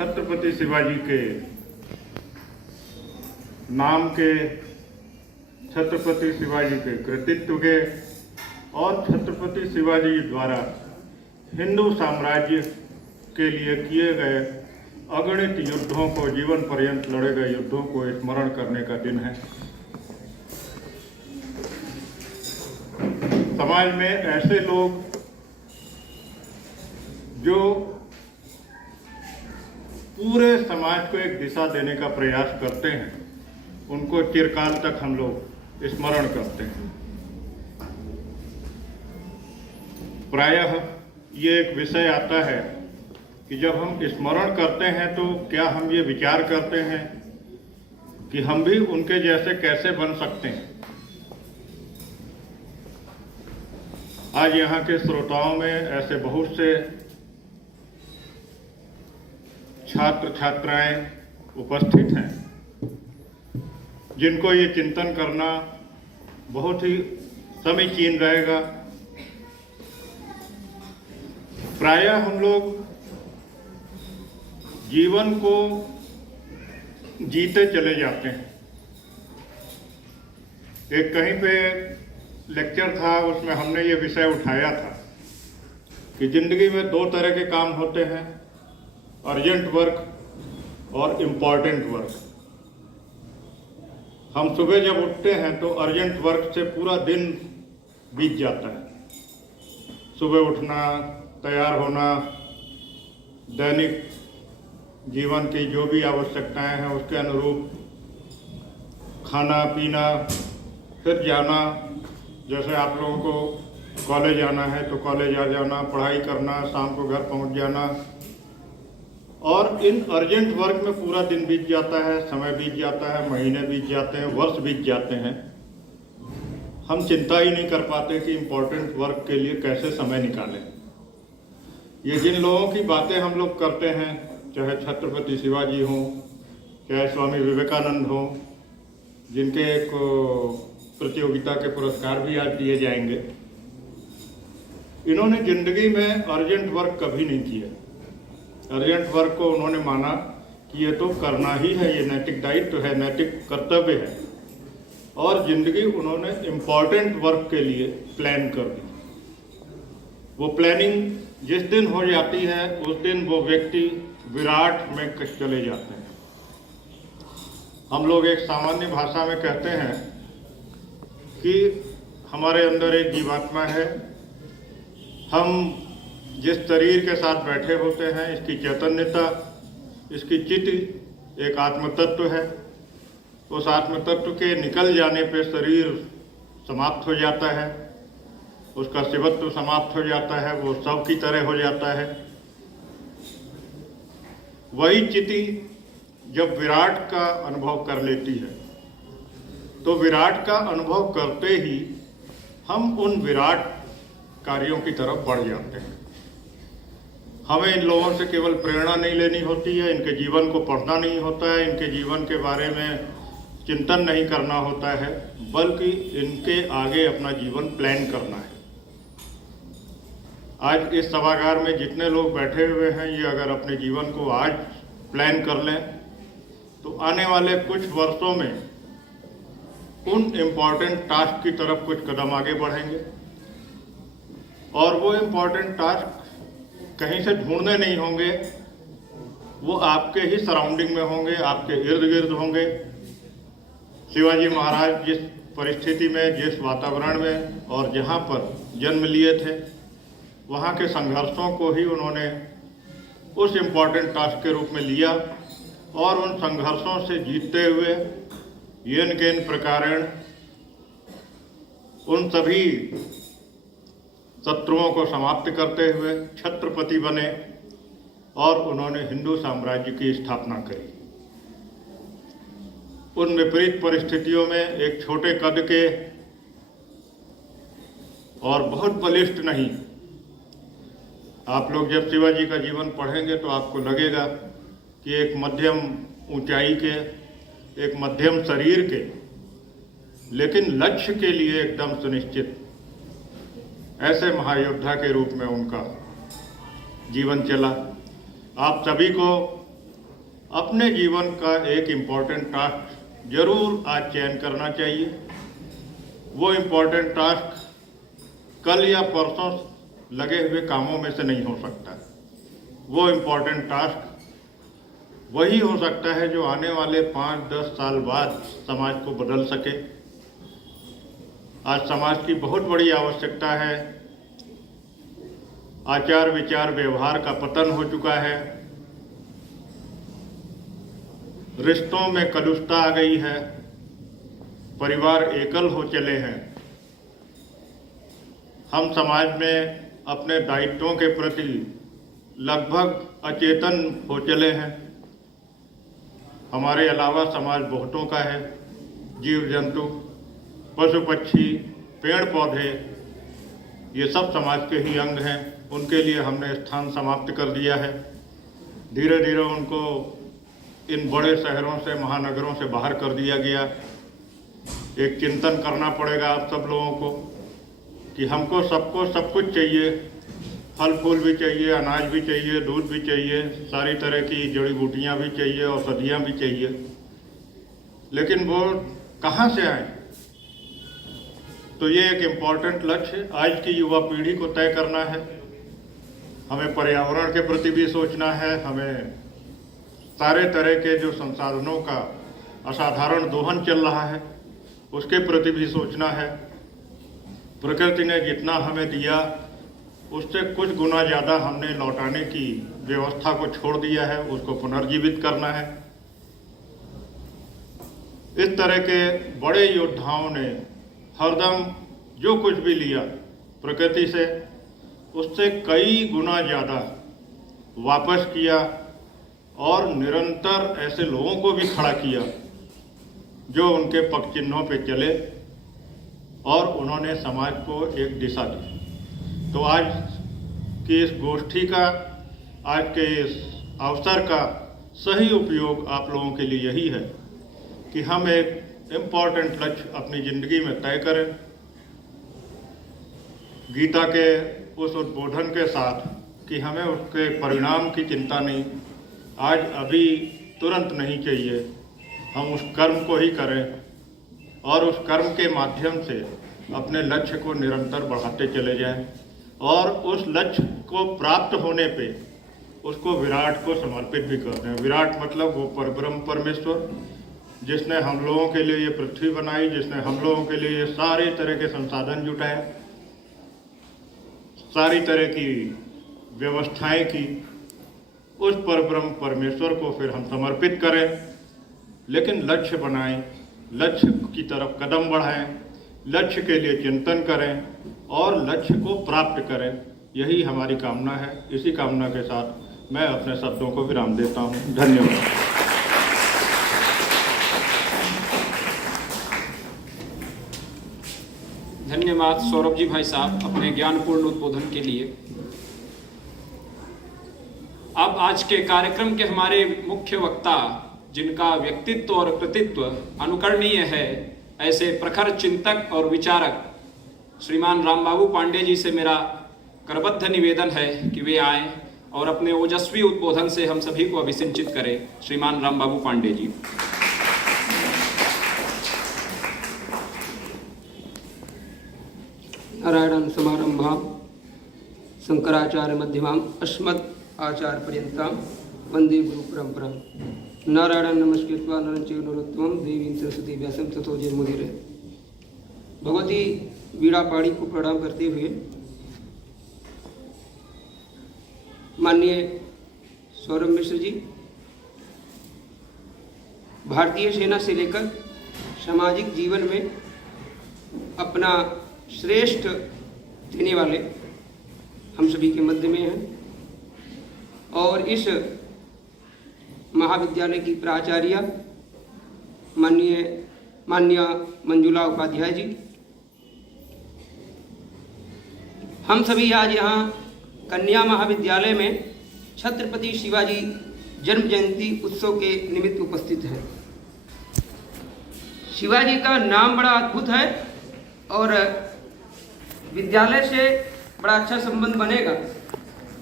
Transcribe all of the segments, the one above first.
छत्रपति शिवाजी के नाम के, छत्रपति शिवाजी के कृतित्व के और छत्रपति शिवाजी द्वारा हिंदू साम्राज्य के लिए किए गए अगणित युद्धों को, जीवन पर्यंत लड़े गए युद्धों को स्मरण करने का दिन है। समाज में ऐसे लोग जो पूरे समाज को एक दिशा देने का प्रयास करते हैं, उनको चिरकाल तक हम लोग स्मरण करते हैं। प्रायः ये एक विषय आता है कि जब हम स्मरण करते हैं तो क्या हम ये विचार करते हैं कि हम भी उनके जैसे कैसे बन सकते हैं। आज यहाँ के श्रोताओं में ऐसे बहुत से छात्र छात्राएं उपस्थित हैं जिनको ये चिंतन करना बहुत ही समीचीन रहेगा। प्रायः हम लोग जीवन को जीते चले जाते हैं। एक कहीं पे लेक्चर था, उसमें हमने ये विषय उठाया था कि जिंदगी में दो तरह के काम होते हैं, अर्जेंट वर्क और इम्पॉर्टेंट वर्क। हम सुबह जब उठते हैं तो अर्जेंट वर्क से पूरा दिन बीत जाता है। सुबह उठना, तैयार होना, दैनिक जीवन की जो भी आवश्यकताएं हैं उसके अनुरूप खाना पीना, फिर जाना। जैसे आप लोगों को कॉलेज जाना है तो कॉलेज आ जाना, पढ़ाई करना, शाम को घर पहुंच जाना। और इन अर्जेंट वर्क में पूरा दिन बीत जाता है, समय बीत जाता है, महीने बीत जाते हैं, वर्ष बीत जाते हैं। हम चिंता ही नहीं कर पाते कि इम्पोर्टेंट वर्क के लिए कैसे समय निकालें। ये जिन लोगों की बातें हम लोग करते हैं, चाहे छत्रपति शिवाजी हों, चाहे स्वामी विवेकानंद हों, जिनके एक प्रतियोगिता के पुरस्कार भी आज दिए जाएंगे, इन्होंने जिंदगी में अर्जेंट वर्क कभी नहीं किया। अर्जेंट वर्क को उन्होंने माना कि ये तो करना ही है, ये नैतिक दायित्व है, नैतिक कर्तव्य है, और जिंदगी उन्होंने इम्पॉर्टेंट वर्क के लिए प्लान कर दी। वो प्लानिंग जिस दिन हो जाती है उस दिन वो व्यक्ति विराट में चले जाते हैं। हम लोग एक सामान्य भाषा में कहते हैं कि हमारे अंदर एक जीवात्मा है। हम जिस शरीर के साथ बैठे होते हैं, इसकी चैतन्यता, इसकी चित्त एक आत्म तत्व है। उस आत्म तत्व के निकल जाने पे शरीर समाप्त हो जाता है, उसका शिवत्व समाप्त हो जाता है, वो सब की तरह हो जाता है। वही चिति जब विराट का अनुभव कर लेती है तो विराट का अनुभव करते ही हम उन विराट कार्यों की तरफ बढ़ जाते हैं। हमें इन लोगों से केवल प्रेरणा नहीं लेनी होती है, इनके जीवन को पढ़ना नहीं होता है, इनके जीवन के बारे में चिंतन नहीं करना होता है, बल्कि इनके आगे अपना जीवन प्लान करना है। आज इस सभागार में जितने लोग बैठे हुए हैं, ये अगर अपने जीवन को आज प्लान कर लें तो आने वाले कुछ वर्षों में उन इम्पॉर्टेंट टास्क की तरफ कुछ कदम आगे बढ़ेंगे। और वो इम्पॉर्टेंट टास्क कहीं से ढूंढने नहीं होंगे, वो आपके ही सराउंडिंग में होंगे, आपके इर्द गिर्द होंगे। शिवाजी महाराज जिस परिस्थिति में, जिस वातावरण में और जहाँ पर जन्म लिए थे, वहाँ के संघर्षों को ही उन्होंने उस इम्पॉर्टेंट टास्क के रूप में लिया और उन संघर्षों से जीतते हुए येन केन प्रकारेण उन सभी शत्रुओं को समाप्त करते हुए छत्रपति बने और उन्होंने हिंदू साम्राज्य की स्थापना करी। उन विपरीत परिस्थितियों में एक छोटे कद के और बहुत बलिष्ठ नहीं, आप लोग जब शिवाजी का जीवन पढ़ेंगे तो आपको लगेगा कि एक मध्यम ऊंचाई के, एक मध्यम शरीर के, लेकिन लक्ष्य के लिए एकदम सुनिश्चित, ऐसे महायोद्धा के रूप में उनका जीवन चला। आप सभी को अपने जीवन का एक इम्पॉर्टेंट टास्क जरूर आज चयन करना चाहिए। वो इम्पॉर्टेंट टास्क कल या परसों लगे हुए कामों में से नहीं हो सकता। वो इम्पॉर्टेंट टास्क वही हो सकता है जो आने वाले 5-10 साल बाद समाज को बदल सके। आज समाज की बहुत बड़ी आवश्यकता है। आचार विचार व्यवहार का पतन हो चुका है, रिश्तों में कलुषता आ गई है, परिवार एकल हो चले हैं। हम समाज में अपने दायित्वों के प्रति लगभग अचेतन हो चले हैं। हमारे अलावा समाज बहुतों का है। जीव जंतु, पशु पक्षी, पेड़ पौधे, ये सब समाज के ही अंग हैं। उनके लिए हमने स्थान समाप्त कर दिया है। धीरे धीरे उनको इन बड़े शहरों से, महानगरों से बाहर कर दिया गया। एक चिंतन करना पड़ेगा आप सब लोगों को कि हमको सबको सब कुछ चाहिए। फल फूल भी चाहिए, अनाज भी चाहिए, दूध भी चाहिए, सारी तरह की जड़ी बूटियाँ भी चाहिए, औषधियाँ भी चाहिए, लेकिन वो कहाँ से आए? तो ये एक इम्पॉर्टेंट लक्ष्य आज की युवा पीढ़ी को तय करना है। हमें पर्यावरण के प्रति भी सोचना है। हमें सारे तरह के जो संसाधनों का असाधारण दोहन चल रहा है उसके प्रति भी सोचना है। प्रकृति ने जितना हमें दिया उससे कुछ गुना ज़्यादा हमने लौटाने की व्यवस्था को छोड़ दिया है, उसको पुनर्जीवित करना है। इस तरह के बड़े योद्धाओं ने हरदम जो कुछ भी लिया प्रकृति से, उससे कई गुना ज़्यादा वापस किया और निरंतर ऐसे लोगों को भी खड़ा किया जो उनके पग चिन्हों पे चले और उन्होंने समाज को एक दिशा दी। तो आज की इस गोष्ठी का, आज के इस अवसर का सही उपयोग आप लोगों के लिए यही है कि हम एक इम्पॉर्टेंट लक्ष्य अपनी ज़िंदगी में तय करें। गीता के उस उद्बोधन के साथ कि हमें उसके परिणाम की चिंता नहीं, आज अभी तुरंत नहीं चाहिए, हम उस कर्म को ही करें और उस कर्म के माध्यम से अपने लक्ष्य को निरंतर बढ़ाते चले जाएं और उस लक्ष्य को प्राप्त होने पे उसको विराट को समर्पित भी कर दें। विराट मतलब वो परब्रह्म परमेश्वर जिसने हम लोगों के लिए ये पृथ्वी बनाई, जिसने हम लोगों के लिए ये सारे तरह के संसाधन जुटाए, सारी तरह की व्यवस्थाएं की, उस परब्रह्म परमेश्वर को फिर हम समर्पित करें। लेकिन लक्ष्य बनाएं, लक्ष्य की तरफ कदम बढ़ाएं, लक्ष्य के लिए चिंतन करें और लक्ष्य को प्राप्त करें। यही हमारी कामना है। इसी कामना के साथ मैं अपने शब्दों को विराम देता हूँ। धन्यवाद। धन्यवाद सौरभ जी भाई साहब अपने ज्ञानपूर्ण उद्बोधन के लिए। अब आज के कार्यक्रम के हमारे मुख्य वक्ता, जिनका व्यक्तित्व और कृतित्व अनुकरणीय है, ऐसे प्रखर चिंतक और विचारक श्रीमान रामबाबू पांडे जी से मेरा करबद्ध निवेदन है कि वे आएं और अपने ओजस्वी उद्बोधन से हम सभी को अभिसिंचित करें। श्रीमान रामबाबू पांडे जी। नारायण समारंभां शंकराचार्य मध्यमाम् अस्मद् आचार्य पर्यन्तां वंदे गुरु परंपरां। नारायण नमस्कृत्वा नरं चैव नरोत्तमं देवीं सरस्वती व्यासं ततो जयमुदीरये। भगवती वीणा पाणी को प्रणाम करते हुए माननीय सौरभ मिश्र जी, भारतीय सेना से लेकर सामाजिक जीवन में अपना श्रेष्ठ देने वाले हम सभी के मध्य में हैं और इस महाविद्यालय की प्राचार्य माननीय मंजुला उपाध्याय जी, हम सभी आज यहाँ कन्या महाविद्यालय में छत्रपति शिवाजी जन्म जयंती उत्सव के निमित्त उपस्थित हैं। शिवाजी का नाम बड़ा अद्भुत है और विद्यालय से बड़ा अच्छा संबंध बनेगा,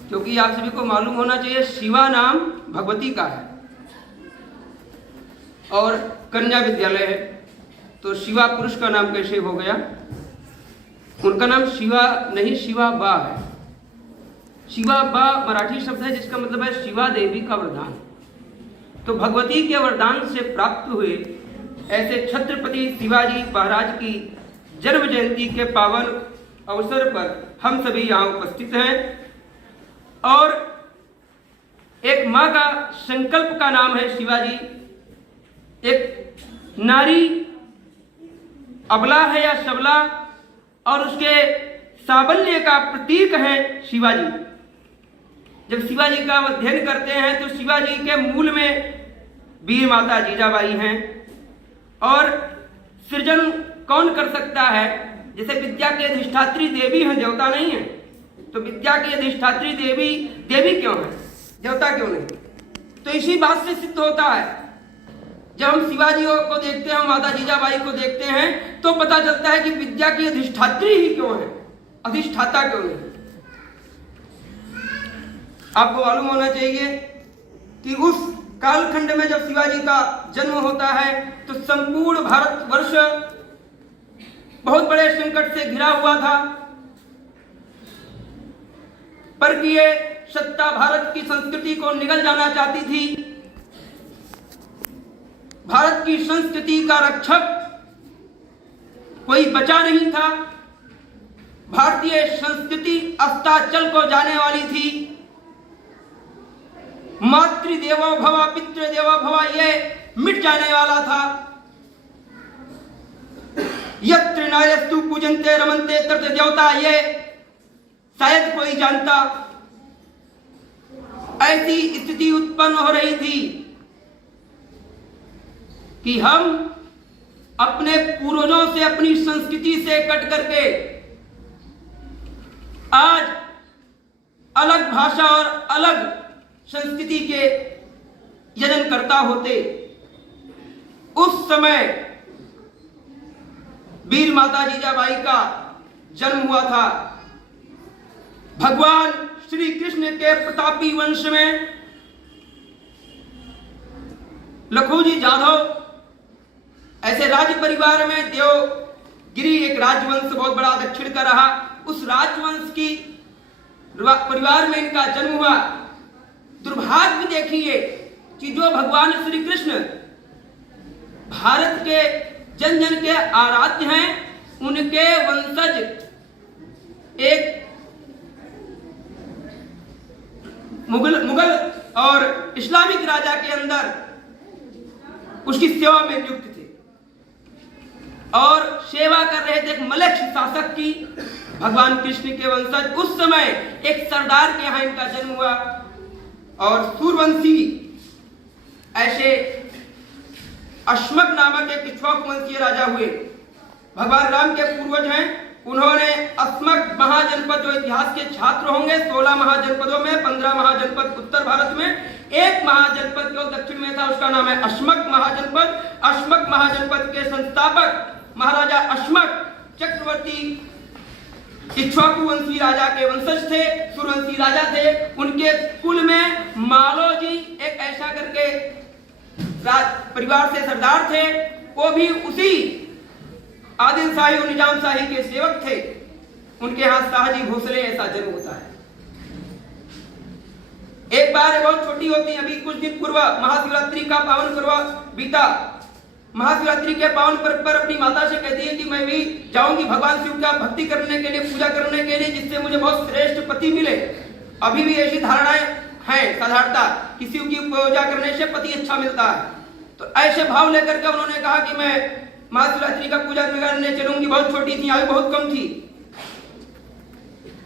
क्योंकि आप सभी को मालूम होना चाहिए शिवा नाम भगवती का है और कन्या विद्यालय है। तो शिवा पुरुष का नाम कैसे हो गया? उनका नाम शिवा नहीं, शिवा बा है। शिवा बा मराठी शब्द है जिसका मतलब है शिवा देवी का वरदान। तो भगवती के वरदान से प्राप्त हुए ऐसे छत्रपति शिवाजी महाराज की जन्म जयंती के पावन अवसर पर हम सभी यहाँ उपस्थित हैं और एक माँ का संकल्प का नाम है शिवाजी। एक नारी अबला है या सबला और उसके साबल्य का प्रतीक है शिवाजी। जब शिवाजी का अध्ययन करते हैं तो शिवाजी के मूल में वीर माता जीजाबाई हैं। और सृजन कौन कर सकता है? जैसे विद्या की अधिष्ठात्री देवी हैं, देवता नहीं है। तो विद्या की अधिष्ठात्री देवी देवी क्यों है, देवता क्यों नहीं? तो इसी बात से सिद्ध होता है। जब हम शिवाजी को देखते हैं, माता जीजाबाई को देखते हैं, तो पता चलता है कि विद्या की अधिष्ठात्री ही क्यों है, अधिष्ठाता क्यों नहीं। आपको मालूम होना चाहिए कि उस कालखंड में जब शिवाजी का जन्म होता है तो संपूर्ण भारतवर्ष बहुत बड़े संकट से घिरा हुआ था। परकीय सत्ता भारत की संस्कृति को निगल जाना चाहती थी। भारत की संस्कृति का रक्षक कोई बचा नहीं था। भारतीय संस्कृति अस्ताचल को जाने वाली थी। मातृदेवो भव पितृदेवो भव ये मिट जाने वाला था। यत्र नायस्तु पूजन्ते रमन्ते तत्र देवता, ये शायद कोई जानता। ऐसी स्थिति उत्पन्न हो रही थी कि हम अपने पूर्वजों से, अपनी संस्कृति से कट करके आज अलग भाषा और अलग संस्कृति के यजन करता होते। उस समय वीर माता जीजाबाई का जन्म हुआ था। भगवान श्री कृष्ण के प्रतापी वंश में लखोजी जाधव ऐसे राज परिवार में, देवगिरी एक राजवंश बहुत बड़ा दक्षिण का रहा, उस राजवंश की परिवार में इनका जन्म हुआ। दुर्भाग्य देखिए कि जो भगवान श्री कृष्ण भारत के जन जन के आराध्य हैं, उनके वंशज एक मुगल और इस्लामिक राजा के अंदर उसकी सेवा में नियुक्त थे और सेवा कर रहे थे एक मलक शासक की, भगवान कृष्ण के वंशज। उस समय एक सरदार के यहाँ इनका जन्म हुआ और सूर्यवंशी ऐसे अश्मक नामक एक इक्ष्वाकु वंशीय राजा हुए। भगवान राम के पूर्वज हैं। उन्होंने अस्मक महाजनपद, जो इतिहास के छात्र होंगे, 16 महाजनपदों में 15 महाजनपद उत्तर भारत में, एक महाजनपद जो दक्षिण में था उसका नाम है अश्मक महाजनपद। अश्मक महाजनपद के संस्थापक महाराजा अश्मक चक्रवर्ती इक्ष्वाकु वंशी राजा के वंशज थे, सूर्यवंशी राजा थे। उनके कुल में मालोजी एक ऐसा करके परिवार से सरदार थे, वो भी उसी आदिल शाही और निजाम शाही के सेवक थे। उनके यहाँ शाहजी भोसले ऐसा जन्म होता है। एक बार बहुत छोटी होती है, अभी कुछ दिन पूर्व महाशिवरात्रि का पावन पर्व बीता। महाशिवरात्रि के पावन पर्व पर अपनी माता से कहती है कि मैं भी जाऊंगी भगवान शिव का भक्ति करने के लिए, पूजा करने के लिए, जिससे मुझे बहुत श्रेष्ठ पति मिले। अभी भी ऐसी धारणाएं हैं साधारणता कि शिव की पूजा करने से पति अच्छा मिलता है। तो ऐसे भाव लेकर के उन्होंने कहा कि मैं महाशिवरात्रि का पूजा करने चलूंगी। बहुत छोटी थी, आयु बहुत कम थी।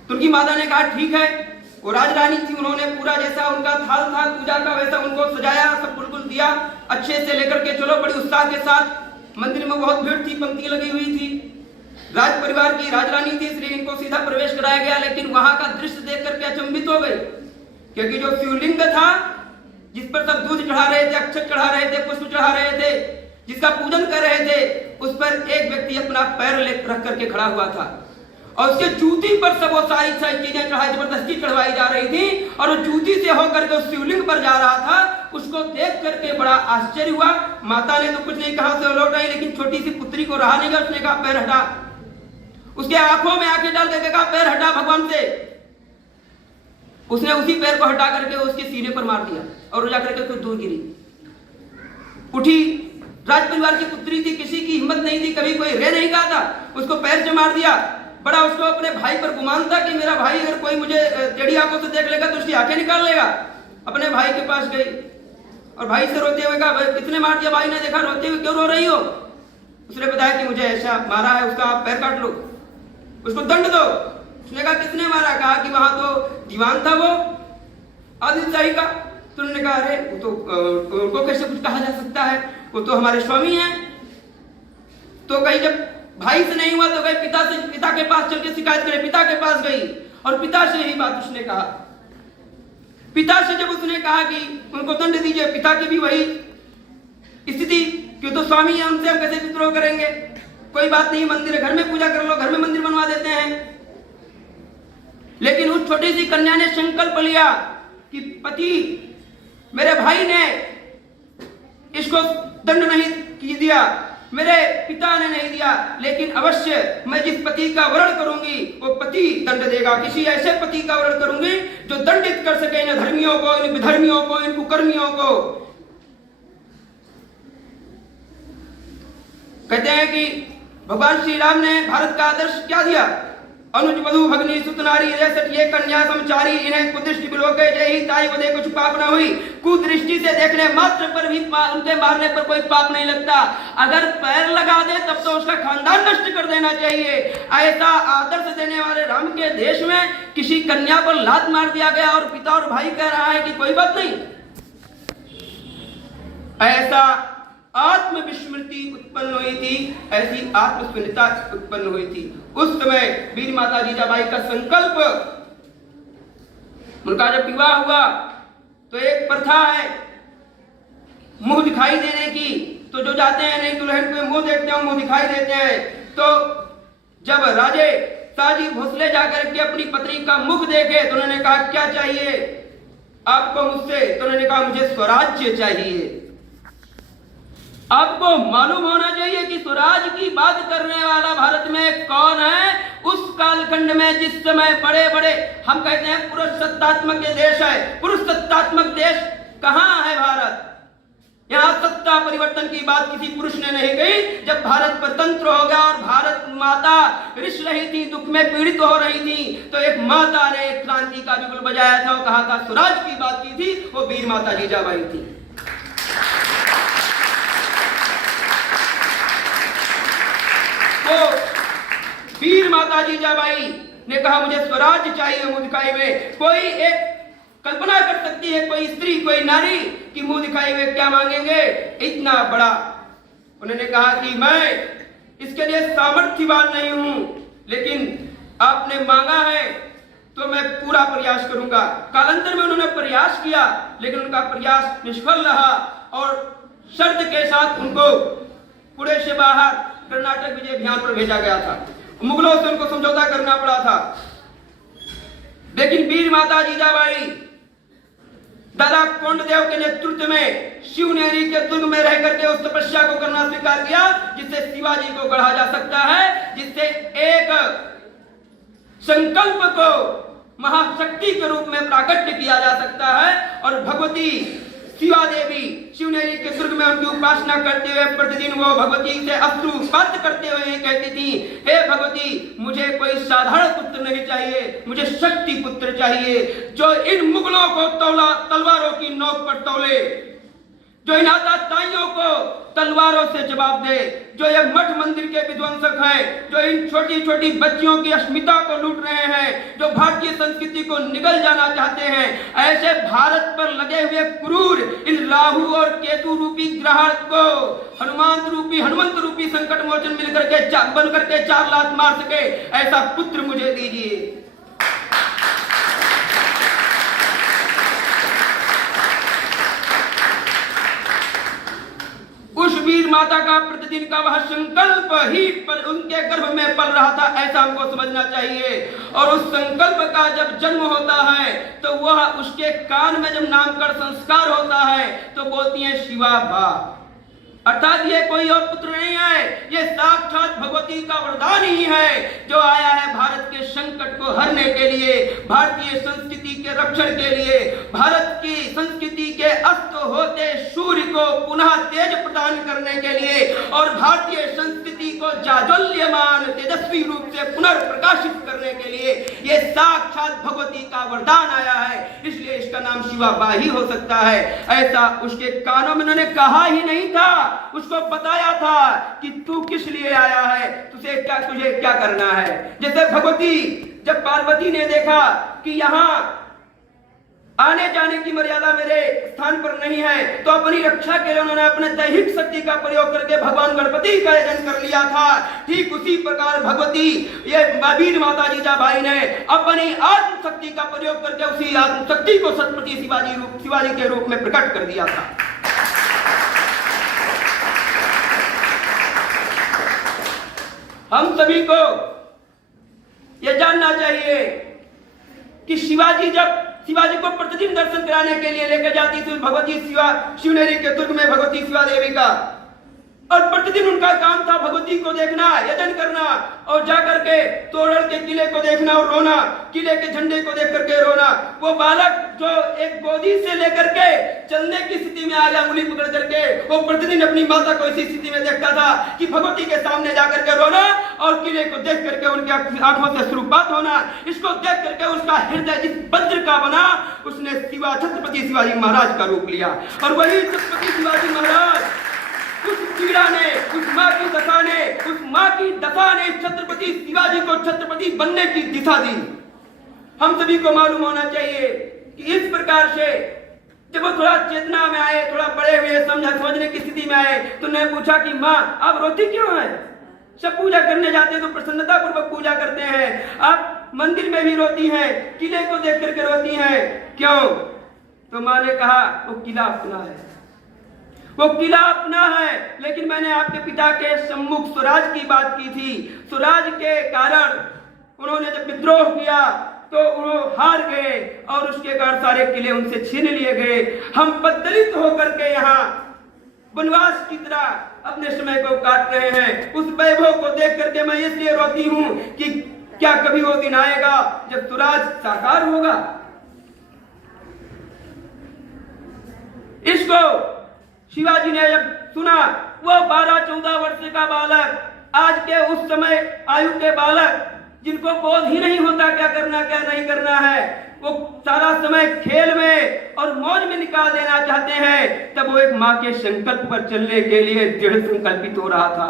तो उनकी माता ने कहा ठीक है। वो राजरानी थी, उन्होंने पूरा जैसा उनका थाल था पूजा का वैसा उनको सजाया, सब बिल्कुल दिया, अच्छे से लेकर के चलो। बड़ी उत्साह के साथ मंदिर में बहुत भीड़ थी, पंक्ति लगी हुई थी। राज परिवार की राजरानी थी, इसलिए इनको सीधा प्रवेश कराया गया। लेकिन वहां का दृश्य देख करके अचंभित हो गए, क्योंकि जो शिवलिंग था जिस पर सब दूध चढ़ा रहे थे, अक्षत चढ़ा रहे थे, पुष्प चढ़ा रहे थे, जिसका पूजन कर रहे थे, उस पर एक व्यक्ति अपना पैर रख करके खड़ा हुआ था और उसके जूती पर सब वो सारी चीजें चढ़ाई, जबरदस्ती चढ़वाई जा रही थी और वो जूती से होकर के उस शिवलिंग पर जा रहा था। उसको उसको देख करके बड़ा आश्चर्य हुआ। माता ने तो कुछ नहीं कहा, उसे लौट आई, लेकिन छोटी सी पुत्री को रहा नहीं गया। उसने कहा पैर हटा, उसके आंखों में आंखें डाल करके कहा पैर हटा भगवान से। उसने उसी पैर को हटा करके उसके सीने पर मार दिया और जा करके कुछ दूर गिरी। उठी, राज परिवार की पुत्री थी, किसी की हिम्मत नहीं थी, कभी कोई रह नहीं कहा था, उसको पैर से मार दिया। बड़ा उसको अपने भाई पर गुमान था कि मेरा भाई अगर कोई मुझे टेढ़ी आंखों से देख लेगा तो उसकी आंखें निकाल लेगा। अपने भाई के पास गई और भाई से रोते हुए कहा किसने मार दिया? भाई ने देखा, रोते हुए क्यों रो रही हो? उसने बताया कि मुझे ऐसा मारा है, उसका आप पैर काट लो, उसको दंड दो। उसने कहा किसने मारा? कहा कि वहां तो दीवान था वो आदिल शाही का। तो उन्होंने कहा अरे वो तो उनको कैसे कुछ कहा जा सकता है, वो तो हमारे स्वामी हैं। तो कहीं जब भाई से नहीं हुआ तो गई पिता के पास चल के शिकायत करे। पिता के पास गई और पिता से यही बात उसने कहा। पिता से जब उसने कहा कि उनको दंड दीजिए, पिता की भी वही स्थिति कि तो स्वामी है, उनसे हम कैसे विद्रोह करेंगे? कोई बात नहीं, मंदिर घर में पूजा कर लो, घर में मंदिर बनवा देते हैं। लेकिन उस छोटी सी कन्या ने संकल्प लिया कि पति मेरे भाई ने इसको दंड नहीं दिया, मेरे पिता ने नहीं दिया, लेकिन अवश्य मैं जिस पति का वर्ण करूंगी वो पति दंड देगा। किसी ऐसे पति का वर्ण करूंगी जो दंडित कर सके इन धर्मियों को, इन विधर्मियों को, इन कुकर्मियों को। कहते हैं कि भगवान श्री राम ने भारत का आदर्श क्या दिया? अनुज वधु भगनी सुत नारी रेसठ ये कन्या समचारी, इन्हें कुदृष्टि बिलोके जय ही ताई वधे कुछ पाप न हुई। कुदृष्टि से देखने मात्र पर भी उनके मारने पर कोई पाप नहीं लगता। अगर पैर लगा दे तब तो उसका खानदान नष्ट कर देना चाहिए। ऐसा आदर्श देने वाले राम के देश में किसी कन्या पर लात मार दिया गया और पिता और भाई कह रहा है कि कोई बात नहीं। ऐसा आत्मविस्मृति उत्पन्न हुई थी, ऐसी आत्मस्मिरता उत्पन्न हुई थी। उस समय वीर माता जीजाबाई का संकल्प, उनका जब विवाह हुआ तो एक प्रथा है मुंह दिखाई देने की। तो जो जाते हैं नहीं दुल्हन को मुंह देखते हैं, मुंह दिखाई देते हैं। तो जब राजे ताजी भोसले जाकर के अपनी पत्नी का मुख देखे तो उन्होंने कहा क्या चाहिए आपको मुझसे? तो उन्होंने कहा मुझे स्वराज्य चाहिए। आपको मालूम होना चाहिए कि स्वराज की बात करने वाला भारत में कौन है। उस कालखंड में जिस समय बड़े बड़े हम कहते हैं पुरुष सत्तात्मक देश है, पुरुष सत्तात्मक देश कहां है भारत? यहां सत्ता परिवर्तन की बात किसी पुरुष ने नहीं कही। जब भारत स्वतंत्र हो गया और भारत माता रिस रही थी, दुख में पीड़ित हो रही थी, तो एक माता ने एक क्रांति का बिगुल बजाया था और कहा था स्वराज की बात की थी, वो वीर माता जीजाबाई थी। वीर माता जीजाबाई ने कहा मुझे स्वराज चाहिए। मुंह दिखाई में कोई एक कल्पना कर सकती है, कोई स्त्री, कोई नारी कि मुंह दिखाई में क्या मांगेंगे? इतना बड़ा। उन्होंने कहा कि मैं इसके लिए सामर्थ्यवान नहीं हूं, लेकिन आपने मांगा है तो मैं पूरा प्रयास करूंगा। कालांतर में उन्होंने प्रयास किया, लेकिन उनका प्रयास निष्फल रहा और शर्त के साथ उनको पुणे से बाहर कर्नाटक विजय अभियान पर भेजा गया था। मुगलों से उनको समझौता करना पड़ा था। लेकिन वीर माता जीजाबाई दादा कोंडदेव के नेतृत्व में शिवनेरी के दुर्ग में रह करके उस तपस्या को करना स्वीकार किया जिससे शिवाजी को गढ़ा जा सकता है, जिससे एक संकल्प को महाशक्ति के रूप में प्राकट्य किया जा सकता है। और भगवती शिवा देवी शिवनेरी के दुर्ग में उनकी उपासना करते हुए प्रतिदिन वो भगवती से अश्रुपात करते हुए कहती थी, हे भगवती मुझे कोई साधारण पुत्र नहीं चाहिए, मुझे शक्ति पुत्र चाहिए जो इन मुगलों को तलवारों की नोक पर तौले, जो इन आताताइयों को तलवारों से जवाब दे, जो ये मठ मंदिर के विध्वंसक हैं, जो इन छोटी छोटी बच्चियों की अस्मिता को लूट रहे हैं, जो भारतीय संस्कृति को निगल जाना चाहते हैं, ऐसे भारत पर लगे हुए क्रूर इन राहु और केतु रूपी ग्रहण को हनुमंत रूपी संकट मोचन मिलकर के बन करके 4 लात मार सके, ऐसा पुत्र मुझे दीजिए। उस वीर माता का प्रतिदिन का वह संकल्प ही पर उनके गर्भ में पल रहा था, ऐसा हमको समझना चाहिए। और उस संकल्प का जब जन्म होता है तो वह उसके कान में जब नामकरण संस्कार होता है तो बोलती है शिवा बा, अर्थात ये कोई और पुत्र नहीं है, ये साक्षात भगवती का वरदान ही है जो आया है भारत के संकट को हरने के लिए, भारतीय संस्कृति के रक्षण के लिए, भारत की संस्कृति के अस्त होते सूर्य को पुनः तेज प्रदान करने के लिए और भारतीय संस्कृति को जाज्वल्यमान तेजस्वी रूप से पुनर्प्रकाशित करने के लिए ये साक्षात भगवती का वरदान आया है, इसलिए इसका नाम शिवा बा ही हो सकता है। ऐसा उसके कानों में उन्होंने कहा ही नहीं था, उसको बताया था कि तू किस लिए आया है, तुझे क्या करना है। जैसे भगवती जब पार्वती ने देखा कि यहाँ आने जाने की मर्यादा मेरे स्थान पर नहीं है तो अपनी रक्षा के लिए उन्होंने अपने दैहिक शक्ति का प्रयोग करके भगवान गणपति का आयोजन कर लिया था। ठीक उसी प्रकार भगवती ये वीर माता जीजाबाई ने अपनी आत्म शक्ति का प्रयोग करके उसी आत्म शक्ति को छत्रपति शिवाजी के रूप में प्रकट कर दिया था। हम सभी को यह जानना चाहिए कि शिवाजी को प्रतिदिन दर्शन कराने के लिए लेकर जाती थी भगवती शिवनेरी के दुर्ग में भगवती शिवा देवी का, और प्रतिदिन उनका काम था भगवती को देखना, यजन करना और जाकर के तोरण के किले को देखना और रोना, किले के झंडे को देख करके रोना। वो बालक जो एक गोदी से लेकर के चलने की स्थिति में आ गया उंगली पकड़ करके, वो प्रतिदिन अपनी माता को इसी स्थिति में देखता था कि भगवती के सामने जाकर के रोना और किले को देख करके उनकी आंखों से शुरुआत होना। इसको देख करके उसका हृदय जिस वज्र का बना उसने छत्रपति शिवाजी महाराज का रूप लिया। और वही छत्रपति शिवाजी महाराज उस पीड़ा ने, उस माँ की दशा ने छत्रपति शिवाजी को छत्रपति बनने की दिशा दी। हम सभी को मालूम होना चाहिए कि इस प्रकार से जब वो थोड़ा चेतना में आए, थोड़ा बड़े हुए, समझने की स्थिति में आए, तो उन्होंने पूछा कि माँ आप रोती क्यों है? सब पूजा करने जाते हैं तो प्रसन्नता पूर्वक पूजा करते हैं, आप मंदिर में भी रोती हैं, किले को देख करके रोती हैं, क्यों? तो माँ ने कहा वो किला अपना है, वो किला अपना है, लेकिन मैंने आपके पिता के सम्मुख स्वराज की बात की थी। स्वराज के कारण उन्होंने जब विद्रोह किया तो वो हार गए और उसके कारण सारे किले उनसे छीन लिए गए। हम बदलित होकर के यहाँ वनवास की तरह अपने समय को काट रहे हैं। उस वैभव को देख करके मैं इसलिए रोती हूँ कि क्या कभी वो दिन आएगा जब स्वराज साकार होगा। इसको शिवाजी ने जब सुना, वो 12-14 वर्ष का बालक, आज के उस समय आयु के बालक जिनको बोध ही नहीं होता क्या करना क्या नहीं करना है, वो सारा समय खेल में और मौज में निकाल देना चाहते हैं, तब वो एक माँ के संकल्प पर चलने के लिए दृढ़ संकल्पित हो रहा था।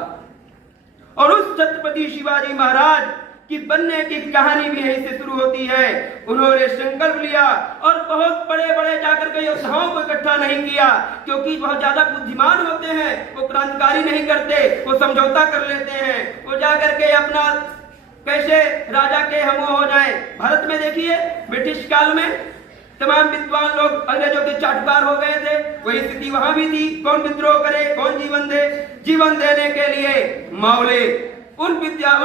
और उस छत्रपति शिवाजी महाराज की बनने की कहानी भी यहीं से शुरू होती है। उन्होंने संकल्प लिया और बहुत बड़े बड़े जाकर के योद्धाओं को इकट्ठा नहीं किया, क्योंकि बहुत ज्यादा बुद्धिमान होते हैं, वो क्रांतिकारी नहीं करते, वो समझौता कर लेते हैं, वो जाकर के अपना कैसे राजा के हम हो जाए। भारत में देखिए ब्रिटिश काल में तमाम विद्वान लोग अंग्रेजों के चाटुकार हो गए थे, वही स्थिति वहां भी थी। कौन विद्रोह करे, कौन जीवन दे? जीवन देने के लिए मौले उन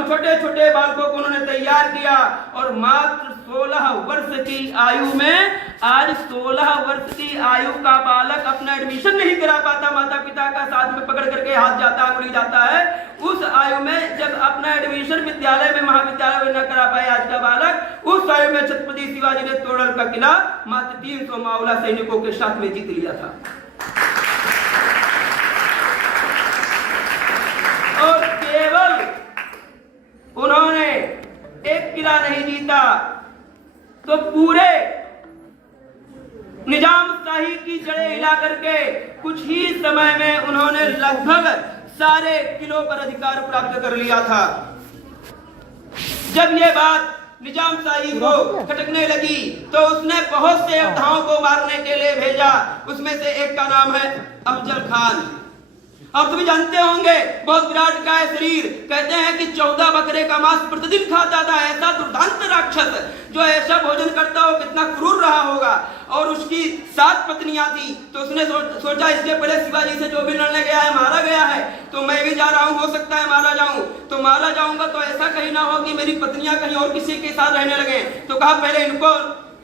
छोटे छोटे बालकों को उन्होंने तैयार किया और मात्र 16 वर्ष की आयु में, आज 16 वर्ष की आयु का बालक अपना एडमिशन नहीं करा पाता, माता पिता का साथ में पकड़ करके हाथ जाता अंगुली जाता है। उस आयु में जब अपना एडमिशन विद्यालय में महाविद्यालय में न करा पाए आज का बालक, उस आयु में छत्रपति शिवाजी ने तोड़ल का किला मात्र 300 मावला सैनिकों के साथ में जीत लिया था। और केवल उन्होंने एक किला नहीं जीता तो पूरे निजाम शाही की जड़ें हिला करके कुछ ही समय में उन्होंने लगभग सारे किलों पर अधिकार प्राप्त कर लिया था। जब ये बात निजाम शाही को खटकने लगी तो उसने बहुत से योद्धाओं को मारने के लिए भेजा। उसमें से एक का नाम है अफजल खान। आप सभी जानते होंगे बहुत विराट का शरीर, कहते हैं कि 14 बकरे का मांस प्रतिदिन खाता था। ऐसा दुर्दांत राक्षस जो ऐसा भोजन करता हो कितना क्रूर रहा होगा। और उसकी 7 पत्नियां थी। तो उसने सोचा इसके पहले शिवाजी से जो भी लड़ने गया है मारा गया है, तो मैं भी जा रहा हूँ, हो सकता है मारा जाऊं। तो मारा जाऊंगा तो ऐसा कहीं ना हो कि मेरी पत्नियां कहीं और किसी के साथ रहने लगे। तो कहा पहले इनको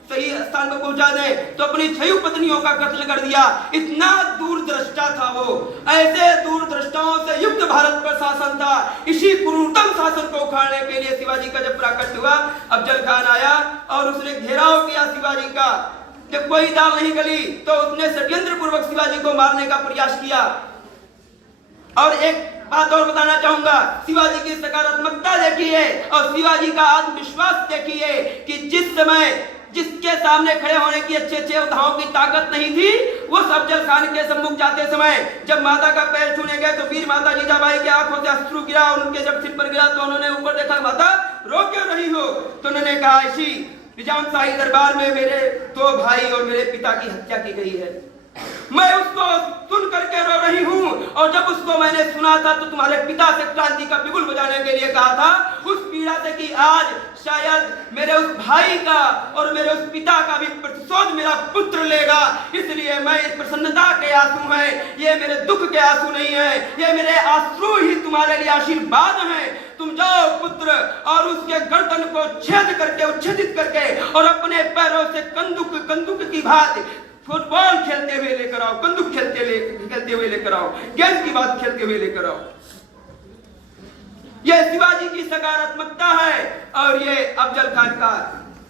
सही स्थान पर पहुंचा दे। तो अपनी 6 पत्नियों का कत्ल कर दिया। इतना दूरदृष्टा था वो, ऐसे दूरदृष्टाओं से युक्त भारत पर शासन था। इसी क्रूरतम शासन को उखाड़ने के लिए शिवाजी का जब प्राकट्य हुआ, अफजल खान आया और उसने घेराव किया शिवाजी का। जब कोई दाल नहीं गली तो उसने षड्यंत्र पूर्वक शिवाजी को मारने का प्रयास किया। और एक बात और बताना चाहूंगा, शिवाजी की सकारात्मकता देखिए और शिवाजी का आत्मविश्वास देखिए कि जिस समय जिसके सामने खड़े होने की अच्छे योद्धाओं की ताकत नहीं थी, वो अफजल खान के सम्मुख जाते समय जब माता का पैर छूने गए तो वीर माता जीजाबाई की आंखों से अश्रु गिरा। उनके जब सिर पर गिरा तो उन्होंने ऊपर देखा, माता रो क्यों रही हो? तो उन्होंने कहा, इसी निजाम शाही दरबार में मेरे 2 भाई और मेरे पिता की हत्या की गई है, मैं उसको सुन करके रो रही हूँ। और जब उसको मैंने सुना था तो तुम्हारे पिता से क्रांति का बिगुल बजाने के लिए कहा था, उस पीड़ा से कि आज शायद मेरे उस भाई का और मेरे उस पिता का भी प्रतिशोध मेरा पुत्र लेगा। इसलिए मैं इस प्रसन्नता के आंसू हैं, ये मेरे दुख के आंसू नहीं है, ये मेरे आंसू ही तुम्हारे लिए आशीर्वाद हैं। तुम जाओ पुत्र और उसके गर्दन को छेद करके, उच्छेदित करके और अपने पैरों से कंदुक की भांति फुटबॉल खेलते हुए लेकर आओ, कंदुक खेलते हुए लेकर आओ, गेंद की बात खेलते हुए लेकर आओ। यह शिवाजी की सकारात्मकता है। और ये अफजल खान का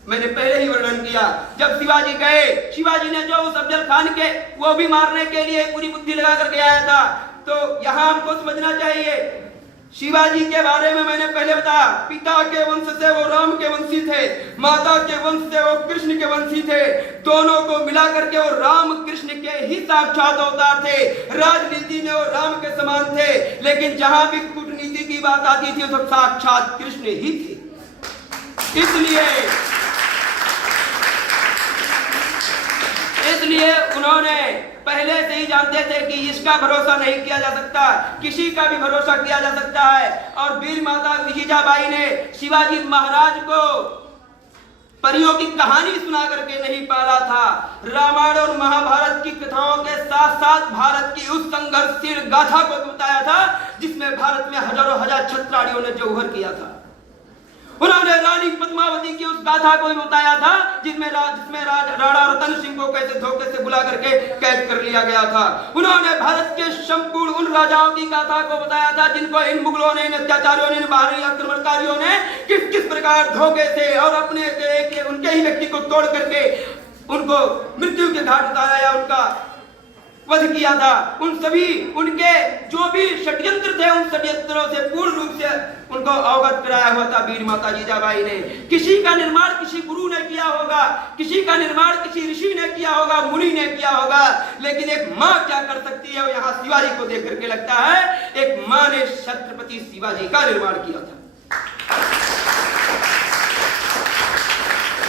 मैंने पहले ही वर्णन किया। जब शिवाजी गए, शिवाजी ने जो उस अफजल खान के वो भी मारने के लिए पूरी बुद्धि लगा करके आया था। तो यहां हमको समझना चाहिए शिवाजी के बारे में मैंने पहले बताया, पिता के वंश से वो राम के वंशी थे, माता के वंश से वो कृष्ण के वंशी थे। दोनों को मिला करके वो राम कृष्ण के ही साक्षात अवतार थे। राजनीति में वो राम के समान थे, लेकिन जहां भी कूटनीति की बात आती थी तो साक्षात कृष्ण ही थे। इसलिए उन्होंने पहले से ही जानते थे कि इसका भरोसा नहीं किया जा सकता, किसी का भी भरोसा किया जा सकता है। और वीर माता जीजाबाई ने शिवाजी महाराज को परियों की कहानी सुना करके नहीं पाला था, रामायण और महाभारत की कथाओं के साथ साथ भारत की उस संघर्षशील गाथा को बताया था जिसमें भारत में हजारों हजार क्षत्राणियों ने जौहर किया था। उन्होंने रानी पद्मावती की उस गाथा को भी बताया था जिसमें राणा रतन सिंह को कैसे धोखे से बुला करके कैद कर लिया गया था। उन्होंने भारत के संपूर्ण उन राजाओं की गाथा को बताया था जिनको इन मुगलों ने, इन अत्याचारियों ने, इन बाहरी आक्रमणकारियों ने किस किस प्रकार धोखे से और अपने उनके ही व्यक्ति को तोड़ करके उनको मृत्यु के घाट उतारा या उनका वध किया था। उन सभी उनके जो भी षड्यंत्र थे, उन षड्यंत्रों से पूर्ण रूप से उनको अवगत कराया हुआ था वीर माता जीजाबाई ने। किसी का निर्माण किसी गुरु ने किया होगा, किसी का निर्माण किसी ऋषि ने किया होगा, मुनि ने किया होगा, लेकिन एक माँ क्या कर सकती है, यहाँ शिवाजी को देख करके लगता है एक माँ ने छत्रपति शिवाजी का निर्माण किया था।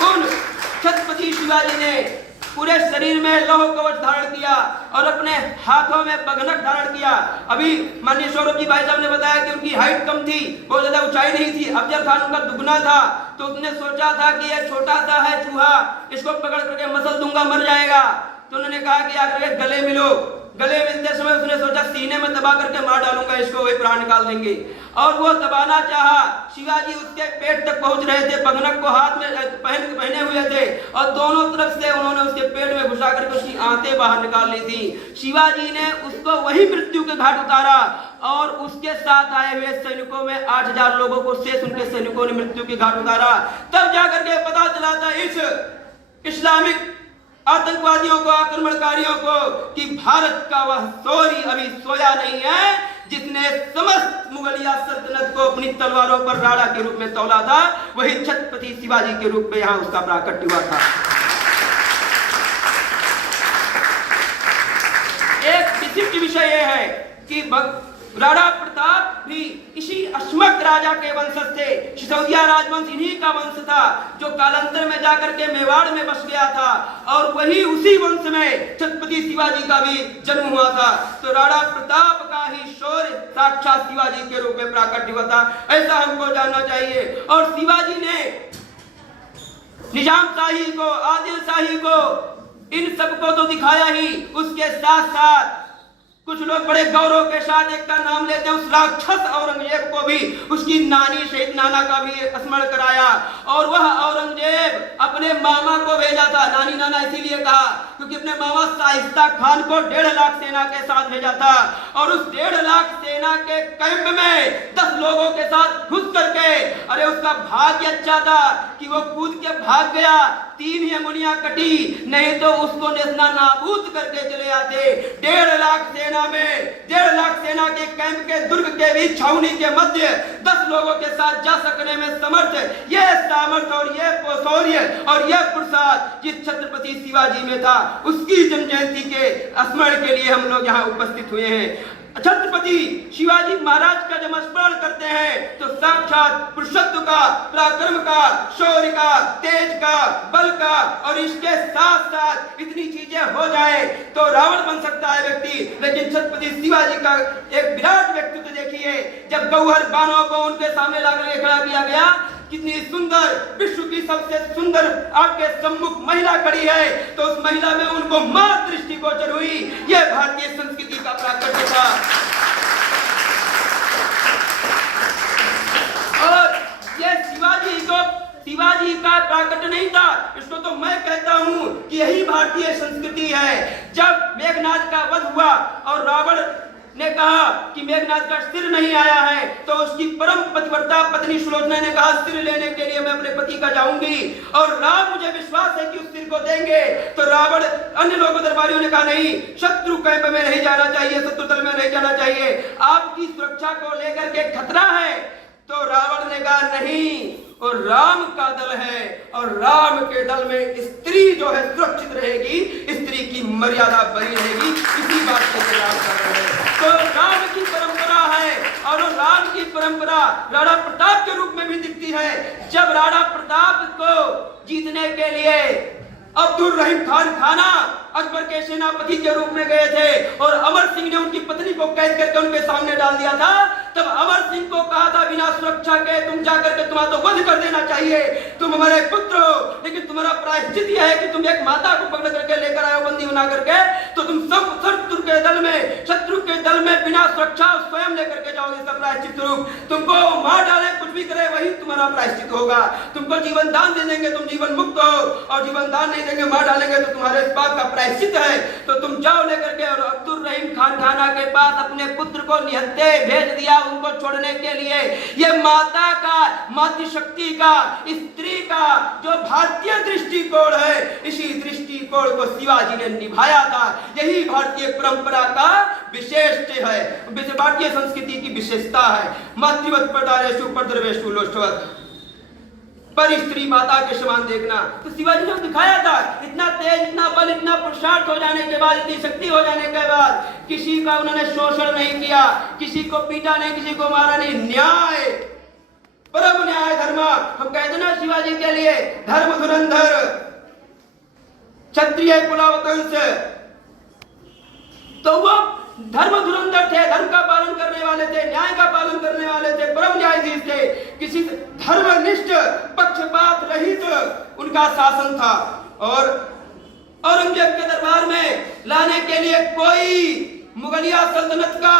उन छत्रपति शिवाजी ने पूरे शरीर में लौह कवच धारण किया और अपने हाथों में बघनक धारण किया। अभी माननीय सौरभ जी भाई साहब ने बताया कि उनकी हाइट कम थी, बहुत ज्यादा ऊंचाई नहीं थी। अफजल खान उनका दुगना था, तो उसने सोचा था कि यह छोटा सा है चूहा, इसको पकड़ करके मसल दूंगा, मर जाएगा। तो उन्होंने कहा कि आकर गले मिलो। गले मिलते समय उसने सोचा सीने में दबा करके मार डालूंगा इसको, वही प्राण निकाल देंगे। और वो दबाना चाहा, शिवाजी उसके पेट तक पहुंच रहे थे, बघनक को हाथ में पहने हुए थे और दोनों तरफ से उन्होंने उसके पेट में घुसा करके उसकी आंतें बाहर निकाल ली थी। शिवाजी ने उसको वही मृत्यु के घाट उतारा और उसके साथ आए हुए सैनिकों में 8000 लोगों को शेष उनके सैनिकों ने मृत्यु के घाट उतारा। तब जाकर के पता चला था इस इस्लामिक आतंकवादियों को, आक्रमणकारियों को कि भारत का वह शौर्य अभी सोया नहीं है जिसने समस्त मुगलिया सल्तनत को अपनी तलवारों पर राणा के रूप में तौला था। वही छत्रपति शिवाजी के रूप में यहां उसका प्राकट्य हुआ था। एक विशिष्ट विषय यह है कि राणा प्रताप भी इसी अश्मक राजा के वंशज थे। सिसोदिया राजवंश इन्हीं का वंश था जो कालांतर में जाकर के मेवाड़ में बस गया था और वही उसी वंश में छत्रपति शिवाजी का भी जन्म हुआ था। तो राणा प्रताप का ही शौर्य साक्षात शिवाजी के रूप में प्राकट्य हुआ था, ऐसा हमको जानना चाहिए। और शिवाजी ने निजाम शाही को, आदिल शाही को इन सबको तो दिखाया ही, उसके साथ साथ कुछ लोग बड़े गौरव के साथ एक का नाम लेते हैं, उस राक्षस औरंगजेब को भी, उसकी नानी शहीद नाना का भी स्मरण कराया। और वह औरंगजेब अपने मामा को भेजा था, नानी नाना इसीलिए कहा क्योंकि अपने मामा शाइस्ता खान को 1.5 लाख सेना के साथ भेजा था। और उस 1.5 लाख सेना के कैंप में 10 लोगों के साथ घुस करके, अरे उसका भाग्य अच्छा था कि वो कूद के भाग गया, 3 ही अंगुलियां कटी, नहीं तो उसको नेस्ता नाबूद करके चले आते। 1.5 लाख सेना में, 1.5 लाख सेना के कैंप के दुर्ग के बीच छावनी के मध्य 10 लोगों के साथ जा सकने में समर्थ, ये सामर्थ और ये शौर्य और ये पुरुषार्थ जिस छत्रपति शिवाजी में था, उसकी जन्म जयंती के स्मरण के लिए हम लोग यहाँ उपस्थित हुए हैं। छत्रपति शिवाजी महाराज का जब स्मरण करते हैं तो साक्षात पुरुषत्व का, पराक्रम का, शौर्य का, तेज का, बल का, और इसके साथ साथ इतनी चीजें हो जाए तो रावण बन सकता है व्यक्ति, लेकिन छत्रपति शिवाजी का एक विराट व्यक्तित्व देखिए। जब गौहर बानों को उनके सामने लाकर खड़ा किया गया, कितनी सुंदर, विश्व की सबसे सुंदर आपके सम्मुख महिला खड़ी है, तो उस महिला में उनको मां दृष्टिगोचर हुई। यह भारतीय संस्कृति का प्राकट्य था। और यह शिवाजी का प्राकट्य नहीं था, इसको तो मैं कहता हूं कि यही भारतीय संस्कृति है। जब मेघनाद का वध हुआ और रावण ने कहा कि मेघनाद का सिर नहीं आया है, तो उसकी परम पतिव्रता पत्नी सुलोचना ने कहा सिर लेने के लिए मैं अपने पति का जाऊंगी, और राम मुझे विश्वास है कि उस सिर को देंगे। तो रावण, अन्य लोगों दरबारियों ने कहा नहीं, शत्रु कैंप में नहीं जाना चाहिए, शत्रु दल में नहीं जाना चाहिए, आपकी सुरक्षा को लेकर के खतरा है। तो रावण ने कहा नहीं, और राम का दल है, और राम के दल में स्त्री जो है सुरक्षित रहेगी, स्त्री की मर्यादा बनी रहेगी, इसी बात के खिलाफ कर रहे हैं। तो राम की परंपरा है, और राम की परंपरा राणा प्रताप के रूप में भी दिखती है। जब राणा प्रताप को जीतने के लिए अब्दुल रहीम खान खाना अकबर के सेनापति के रूप में गए थे, और अमर सिंह ने उनकी पत्नी को कैद करके उनके सामने डाल दिया था, तब अमर सिंह को कहा था बिना सुरक्षा के तुम जाकर के तुम्हारा तो वध कर देना चाहिए, तुम हमारे पुत्र हो, लेकिन तुम्हारा प्रायश्चित यह है कि तुम एक माता को पकड़ करके लेकर आए हो बंदी बना करके, तो तुम सब शत्रु के दल में, शत्रु के दल में बिना सुरक्षा स्वयं लेकर के जाओगे। इसका प्रायश्चित रूप तुमको मार डाले, कुछ भी करे, वही तुम्हारा प्रायश्चित होगा। तुमको जीवन दान दे देंगे, तुम जीवन मुक्त हो, और जीवन दान नहीं देंगे, मार डालेंगे, तो तुम्हारे इस बात का प्रायश्चित है, तो तुम जाओ लेकर के। और अब्दुल रहीम खान खाना के पास अपने पुत्र को निहत्थे भेज दिया उनको छोड़ने के लिए। ये माता का, मातृशक्ति का, स्त्री का जो भारतीय दृष्टिकोण है, इसी दृष्टिकोण को शिवाजी ने निभाया था। यही भारतीय परंपरा का विशेष है, भारतीय संस्कृति की विशेषता है। मातृवत प्रदारेषु परदर्वेषु लोष्टवत, पर स्त्री माता के समान देखना। तो शिवाजी ने दिखाया था, इतना तेज, इतना बल, इतना पुरुषार्थ हो जाने के बाद, इतनी शक्ति हो जाने के बाद, किसी का उन्होंने शोषण नहीं किया, किसी को पीटा नहीं, किसी को मारा नहीं। न्याय, परम न्याय धर्म, हम कहते ना शिवाजी के लिए धर्म धुरंधर, क्षत्रिय कुलावतंस, तो वो धर्म धुरंधर थे, धर्म का पालन करने वाले थे, न्याय का पालन करने वाले थे, परम न्यायाधीश थे, किसी धर्मनिष्ठ पक्षपात रहित उनका शासन था। और औरंगजेब के दरबार में लाने के लिए कोई मुगलिया सल्तनत का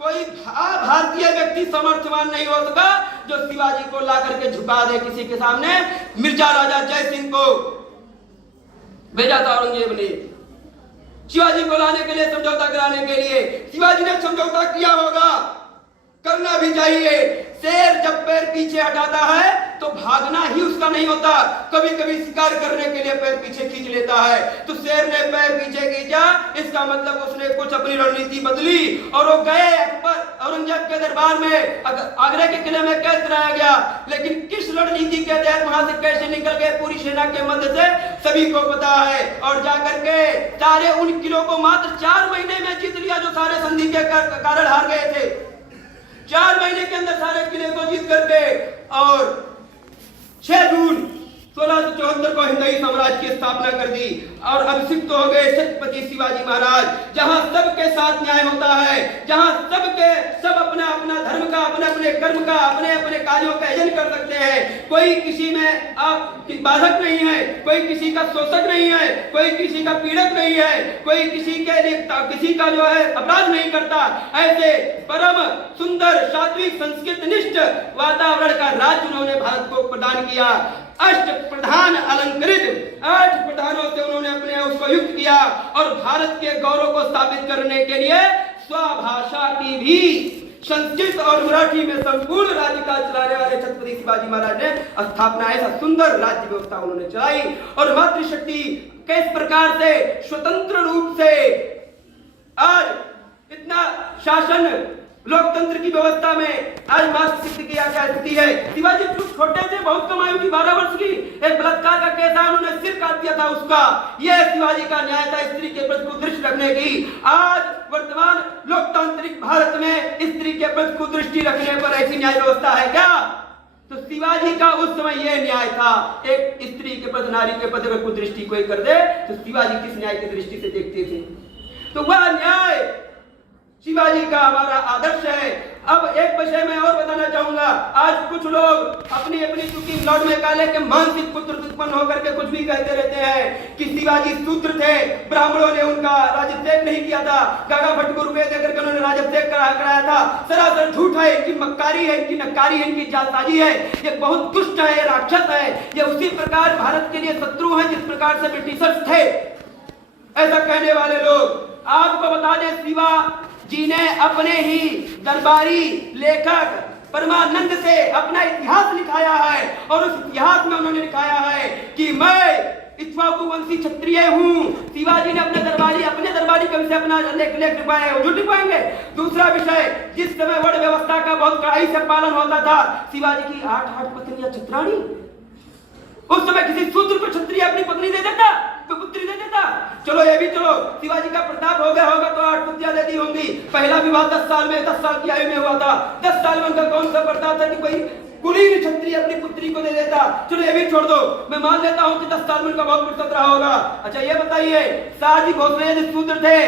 कोई भारतीय व्यक्ति समर्थवान नहीं हो सका जो शिवाजी को ला करके झुका दे किसी के सामने। मिर्जा राजा जय सिंह को भेजा था औरंगजेब ने शिवाजी को लाने के लिए, समझौता कराने के लिए। शिवाजी ने समझौता किया होगा, करना भी चाहिए। शेर जब पैर पीछे हटाता है तो भागना ही उसका नहीं होता, कभी कभी शिकार करने के लिए पैर पीछे खींच लेता है। तो शेर ने पैर पीछे खींचा, इसका मतलब उसने कुछ अपनी रणनीति बदली और वो गए अकबर औरंगजेब के दरबार में, आगरा के किले में कैद कराया गया। लेकिन किस रणनीति के तहत वहां से कैसे निकल गए पूरी सेना के मध्य से सभी को पता है। और जाकर के सारे उन किलों को मात्र 4 महीने में जीत लिया जो सारे संधि के कारण हार गए थे। 4 महीने के अंदर सारे किले को जीत करके और 6 जून 1674 को हिंदवी साम्राज्य की स्थापना कर दी और अभिषिक्त हो गए छत्रपति शिवाजी महाराज। जहां सबके साथ न्याय होता है, जहां सब अपना अपना धर्म का, अपने अपने कर्म का, अपने अपने कार्यों का आयोजन कर सकते हैं। कोई किसी में आप बाधक नहीं है, कोई किसी का शोषक नहीं है, कोई किसी का पीड़क नहीं है, कोई किसी का जो है अपराध नहीं करता। ऐसे परम सुंदर सात्विक संस्कृत निष्ठ वातावरण का राज्य उन्होंने भारत को प्रदान किया। अष्ट प्रधान अलंकृत 8 प्रधानों से उन्होंने अपने उसको युक्त किया और भारत के गौरव को स्थापित करने के लिए स्वभाषा की भी संस्कृत और मराठी में संपूर्ण राज्य का चलाने वाले छत्रपति शिवाजी महाराज ने स्थापना, ऐसा सुंदर राज्य व्यवस्था उन्होंने चलाई। और मातृशक्ति किस प्रकार से स्वतंत्र रूप से आज इतना शासन लोकतंत्र की व्यवस्था में आज मातृशक्ति की क्या स्थिति है। शिवाजी छोटे थे, बहुत कम आयु थी, 12 वर्ष की, एक बलात्कार का केस था, उन्होंने सिर काट दिया था उसका। यह शिवाजी का न्याय था स्त्री के प्रति कुदृष्टि रखने की। आज वर्तमान लोकतांत्रिक भारत में स्त्री के प्रति कुदृष्टि रखने पर ऐसी न्याय व्यवस्था है क्या? तो शिवाजी का उस समय यह न्याय था। एक स्त्री के प्रति, नारी के प्रति अगर कुदृष्टि कोई कर दे तो शिवाजी किस न्याय की दृष्टि से देखते थे? तो वह न्याय शिवाजी का हमारा आदर्श है। अब एक विषय मैं और बताना चाहूंगा। आज कुछ लोग अपनी अपनी चूंकि लॉर्ड मैकाले के मानसिक पुत्र उत्पन्न होकर के कुछ भी कहते रहते हैं कि शिवाजी शूद्र थे, ब्राह्मणों ने उनका राज्याभिषेक नहीं किया था, गागा भट्ट को रुपए देकर के उन्होंने राज्याभिषेक कराया था। सरासर झूठ है, इनकी मक्कारी है, इनकी नक्कारी है, इनकी जालसाजी है। ये बहुत दुष्ट है, ये राक्षस है, ये उसी प्रकार भारत के लिए शत्रु है जिस प्रकार से ब्रिटिशर्स थे। ऐसा कहने वाले लोग आपको बता दें, शिवा जी ने अपने ही दरबारी लेखक परमानंद से अपना इतिहास लिखाया है और उस इतिहास में उन्होंने लिखाया है कि मैं इक्ष्वाकु वंशी क्षत्रिय हूँ। शिवाजी ने अपने दरबारी कवि से अपना लेख लिखवाया है, झूठ लिखवाएंगे। दूसरा विषय, जिस समय वर्ण व्यवस्था का बहुत कड़ाई से पालन होता था, शिवाजी की 8 पत्नियां छत्राणी। उस समय किसी शूद्र को क्षत्रिय अपनी पत्नी दे देता, तो पुत्री दे देता। चलो ये भी चलो, शिवाजी का प्रताप हो गया होगा तो 8 पुत्रियां दे दी होंगी। पहला विवाह 10 साल की आयु में हुआ था। 10 साल में उनका कौन सा प्रताप था कि कोई कुलीन क्षत्रिय अपनी पुत्री को दे देता? चलो ये भी छोड़ दो, मैं मान लेता हूं कि 10 साल में उनका बहुत प्रताप रहा होगा। अच्छा ये बताइए, शाहजी भोसले यदि शूद्र थे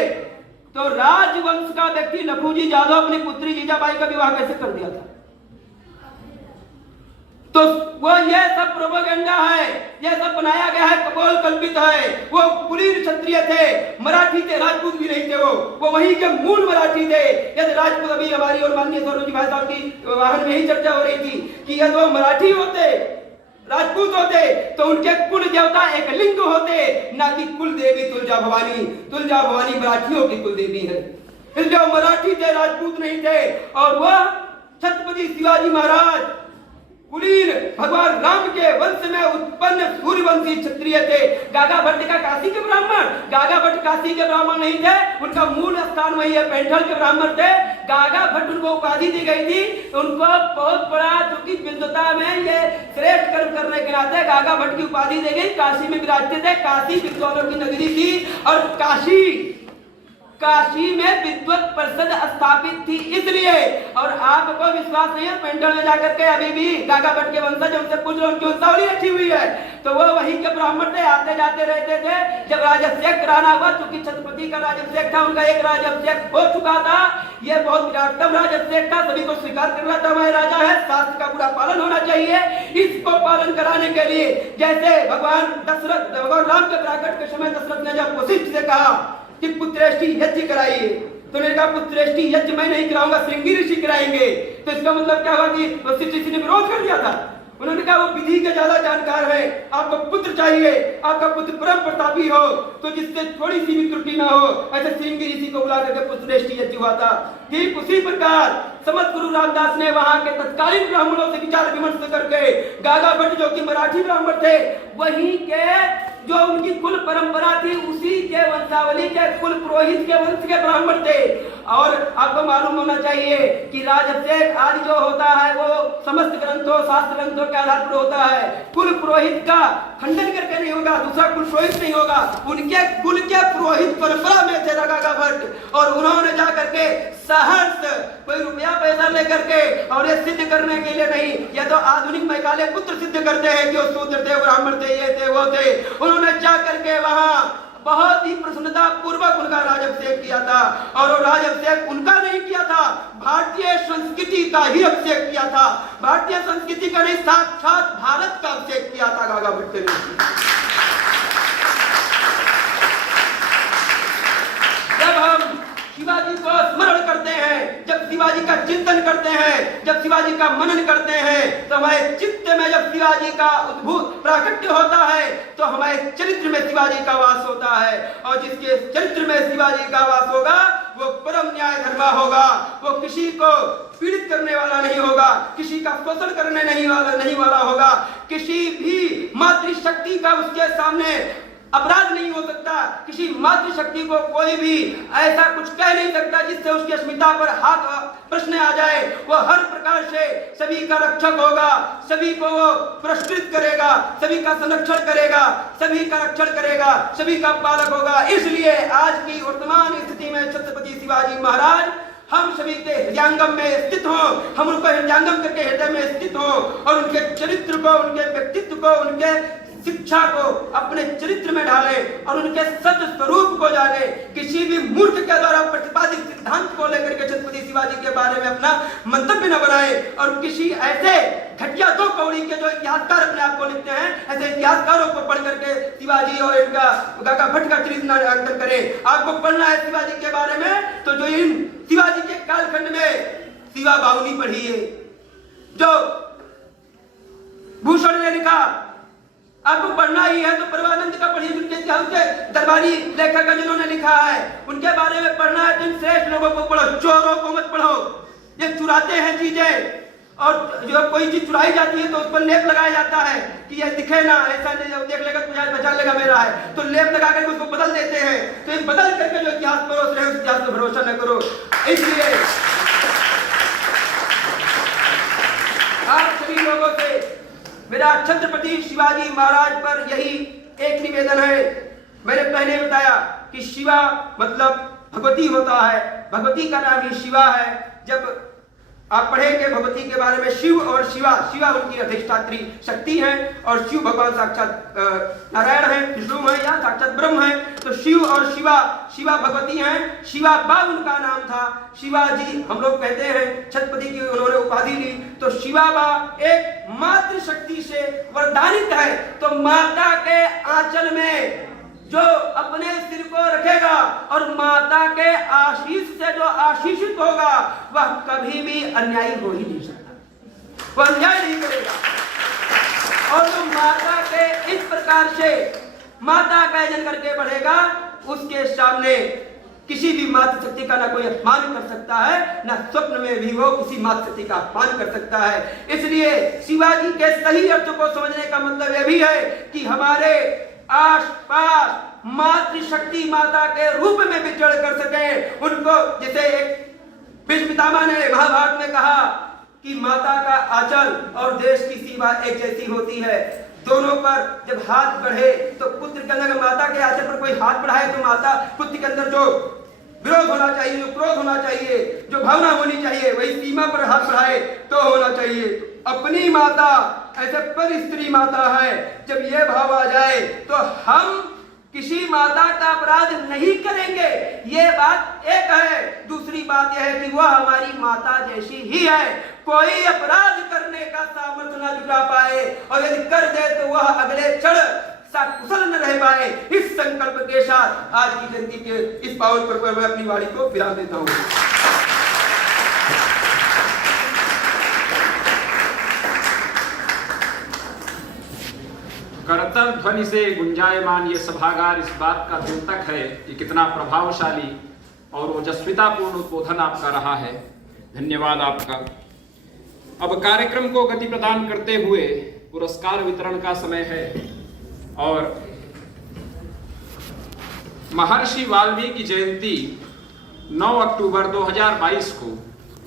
तो राजवंश का व्यक्ति लखूजी यादव अपनी पुत्री जीजाबाई का विवाह कैसे कर दिया था? तो वो ये सब प्रोपेगेंडा है, ये सब बनाया गया है, कपोल कल्पित है। वो कुलीन क्षत्रिय थे, मराठी थे, राजपूत भी नहीं थे। वो वहीं के मूल मराठी थे। यदि राजपूत, अभी हमारी और माननीय सरोजी भाई साहब की वाहन में ही चर्चा हो रही थी कि यदि वो मराठी होते, राजपूत होते तो उनके कुल देवता एक लिंग होते, ना कि कुल देवी तुलजा भवानी। तुलजा भवानी मराठियों की कुल देवी है, इसलिए मराठी थे, राजपूत नहीं थे। और वह छत्रपति शिवाजी महाराज कुलीन भगवान राम के वंश में उत्पन्न सूर्यवंशी क्षत्रिय थे। गागा भट्ट का काशी के ब्राह्मण, गागा भट्ट काशी के ब्राह्मण नहीं थे, उनका मूल स्थान वही है, पैंठल के ब्राह्मण थे। गागा भट्ट उनको उपाधि दी गई थी, उनको बहुत बड़ा, जो कि विद्वता में ये श्रेष्ठ कर्म करने के नाते गागा भट्ट की उपाधि दी गई। काशी में विराजते थे, काशी विद्वानों की नगरी थी और काशी में विद्वत परिषद स्थापित थी इसलिए। और आपको विश्वास नहीं है, पेंटल में जाकर के अभी भी गागा भट्ट के वंशज उनसे पूछ लो, उनकी वंशावली रखी हुई है। तो वो वहीं के ब्राह्मण थे, आते जाते रहते थे। जब राज्याभिषेक कराना हुआ, क्योंकि छत्रपति का राज्याभिषेक था, उनका एक राज्याभिषेक हो चुका था, ये बहुत विराटतम राज्याभिषेक था, सभी को स्वीकार करना था हमारे राजा है, शास्त्र का पूरा पालन होना चाहिए। इसको पालन कराने के लिए जैसे भगवान राम के प्राकट के समय दशरथ ने जब वशिष्ठ से कहा कि पुत्रेष्टि यज्ञ कराइए, तो उन्होंने कहा पुत्रेष्टि यज्ञ मैं नहीं कराऊंगा, श्रृंगी ऋषि कराएंगे। तो इसका मतलब क्या हुआ कि वशिष्ठ ऋषि ने विरोध कर दिया था। उन्होंने कहा वो विधि के ज्यादा जानकार है, आपको पुत्र चाहिए, आपका पुत्र परम प्रतापी हो, तो जिससे थोड़ी सी भी त्रुटि ना हो। ऐसे श्रृंगी ऋषि को बुला करके पुत्रेष्टि यज्ञ हुआ था। ठीक उसी प्रकार समस्त गुरु रामदास ने वहां के तत्कालीन ब्राह्मणों से विचार विमर्श करके गागा भट्ट जो कि मराठी ब्राह्मण थे, वहीं के जो उनकी कुल परंपरा थी, उसी के वंशावली के कुल पुरोहित के वंश के ब्राह्मण थे। और आपको मालूम होना चाहिए कि राज्याभिषेक आदि जो होता है वो समस्त ग्रंथों, शास्त्र ग्रंथों के आधार पर होता है। कुल पुरोहित का खंडन करके नहीं होगा, दूसरा कुल पुरोहित नहीं होगा। उनके कुल के पुरोहित परंपरा में थे गागा भट्ट, और उन्होंने जाकर के सहर्ष कोई रुपया पैसा लेकर के, और ये सिद्ध करने के लिए नहीं, ये तो आधुनिक मैकाले पुत्र सिद्ध करते हैं कि वो शूद्र थे, ब्राह्मण थे, ये थे, वो थे। उन्होंने जाकर के वहां बहुत ही प्रसन्नता पूर्वक उनका राज्याभिषेक किया था। और वो राज्याभिषेक उनका नहीं किया था, भारतीय संस्कृति का ही अभिषेक किया था। भारतीय संस्कृति का नहीं, साक्षात भारत का अभिषेक किया था गागा भट्ट ने। जब हम शिवाजी को स्मरण करते हैं, जब शिवाजी का चिंतन करते हैं, जब शिवाजी का मनन करते हैं, तो हमारे चित्त में जब शिवाजी का उद्भूत प्राकट्य होता है तो हमारे चरित्र में शिवाजी का वास होता है। और जिसके चरित्र में शिवाजी का वास होगा वो परम न्याय धर्मा होगा। वो किसी को पीड़ित करने वाला नहीं होगा, किसी का शोषण करने नहीं वाला होगा, किसी भी मातृशक्ति का उसके सामने अपराध नहीं हो सकता। किसी मातृशक्ति को कोई भी ऐसा कुछ कह नहीं सकता जिससे उसकी अस्मिता पर हाथ प्रश्न आ जाए। वो हर प्रकार से सभी का रक्षक होगा, सभी को वो पुरस्कृत करेगा, सभी का संरक्षण करेगा, सभी का रक्षण करेगा, सभी का पालक होगा। इसलिए आज की वर्तमान स्थिति में छत्रपति शिवाजी महाराज हम सभी के हृदयांगम में स्थित हो, हम उनको हृदयांगम करके हृदय में स्थित हो और उनके चरित्र को, उनके व्यक्तित्व को, उनके शिक्षा को अपने चरित्र में डाले और उनके सत्य स्वरूप को जाने। किसी भी मूर्ख के द्वारा प्रतिपादित सिद्धांत को लेकर के छत्रपति शिवाजी के बारे में अपना मंतव्य न बनाए और किसी ऐसे घटिया दो कौड़ी के जो इतिहासकार अपने आप को लिखते हैं, ऐसे इतिहासकारों को पढ़ करके शिवाजी और इनका गागा भट्ट का चरित्र अंकन करे। आपको पढ़ना है शिवाजी के बारे में तो जो इन शिवाजी के कालखंड में शिवा बाहुली पढ़िए, जो भूषण ने लिखा। आपको पढ़ना ही है तो परमानंद का पढ़िए, उनके दरबारी लेखक जिन्होंने लिखा है उनके बारे में पढ़ना है तो इन श्रेष्ठ लोगों को पढ़ो, चोरों को मत पढ़ो। ये चुराते हैं चीजें और जो कोई चीज चुराई जाती है तो उस पर लेप लगाया जाता है कि ये दिखे ना, ऐसा नहीं देख लेगा तो बचा लेगा मेरा है, तो लेप लगा करके उसको बदल देते हैं। तो ये बदल करके जो इतिहास परोस रहे हैं उस इतिहास पर भरोसा न करो। इसलिए आप सभी लोगों से मेरा छत्रपति शिवाजी महाराज पर यही एक निवेदन है। मैंने पहले बताया कि शिवा मतलब भगवती होता है, भगवती का नाम ही शिवा है। जब आप पढ़ेंगे भगवती के बारे में, शिव और शिवा, शिवा उनकी अधिष्ठात्री शक्ति है और शिव भगवान साक्षात नारायण है, विष्णु है या साक्षात ब्रह्म है। तो शिव और शिवा, शिवा भगवती हैं, शिवा बा उनका नाम था। शिवाजी हम लोग कहते हैं, छत्रपति की उन्होंने उपाधि ली। तो शिवा बा एक मातृशक्ति से वरदानित है। तो माता के आंचल में जो अपने सिर को रखेगा और माता के आशीष से जो आशीषित होगा वह कभी भी अन्यायी हो ही नहीं सकता, वह अन्याय नहीं करेगा। और जो माता के इस प्रकार से माता का यजन करके बढ़ेगा उसके सामने किसी भी मातृशक्ति का ना कोई अपमान कर सकता है, ना स्वप्न में भी वो किसी मातृशक्ति का अपमान कर सकता है। इसलिए शिवाजी के सही अर्थ को समझने का मतलब यह भी है कि हमारे आस पास मातृशक्ति माता के रूप में विचरण कर सके। उनको जैसे एक भीष्म पितामह ने महाभारत में कहा कि माता का आंचल और देश की सीमा एक जैसी होती है। दोनों पर जब हाथ बढ़े तो पुत्र के अंदर, माता के आंचल पर कोई हाथ बढ़ाए तो माता पुत्र के अंदर जो विरोध होना चाहिए, जो क्रोध होना चाहिए, जो भावना होनी चाहिए, वही सीमा पर हाथ बढ़ाए तो होना चाहिए। अपनी माता ऐसे पर स्त्री माता है, जब ये भाव आ जाए तो हम किसी माता का अपराध नहीं करेंगे। ये बात एक है। दूसरी बात यह है कि वह हमारी माता जैसी ही है, कोई अपराध करने का सामर्थ्य न जुटा पाए और यदि कर दे तो वह अगले क्षण कुशल न रह पाए। इस संकल्प के साथ आज की जयंती के इस पावन पर्व पर मैं अपनी वाणी को विराम देता हूँ। करतल ध्वनि से गुंजायमान ये सभागार इस बात का द्योतक है कि कितना प्रभावशाली और ओजस्वितापूर्ण उद्बोधन आपका रहा है। धन्यवाद आपका। अब कार्यक्रम को गति प्रदान करते हुए पुरस्कार वितरण का समय है और महर्षि वाल्मीकि जयंती 9 अक्टूबर 2022 को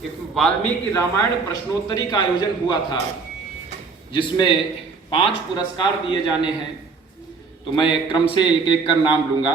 एक वाल्मीकि रामायण प्रश्नोत्तरी का आयोजन हुआ था जिसमें 5 पुरस्कार दिए जाने हैं। तो मैं क्रम से एक एक कर नाम लूंगा।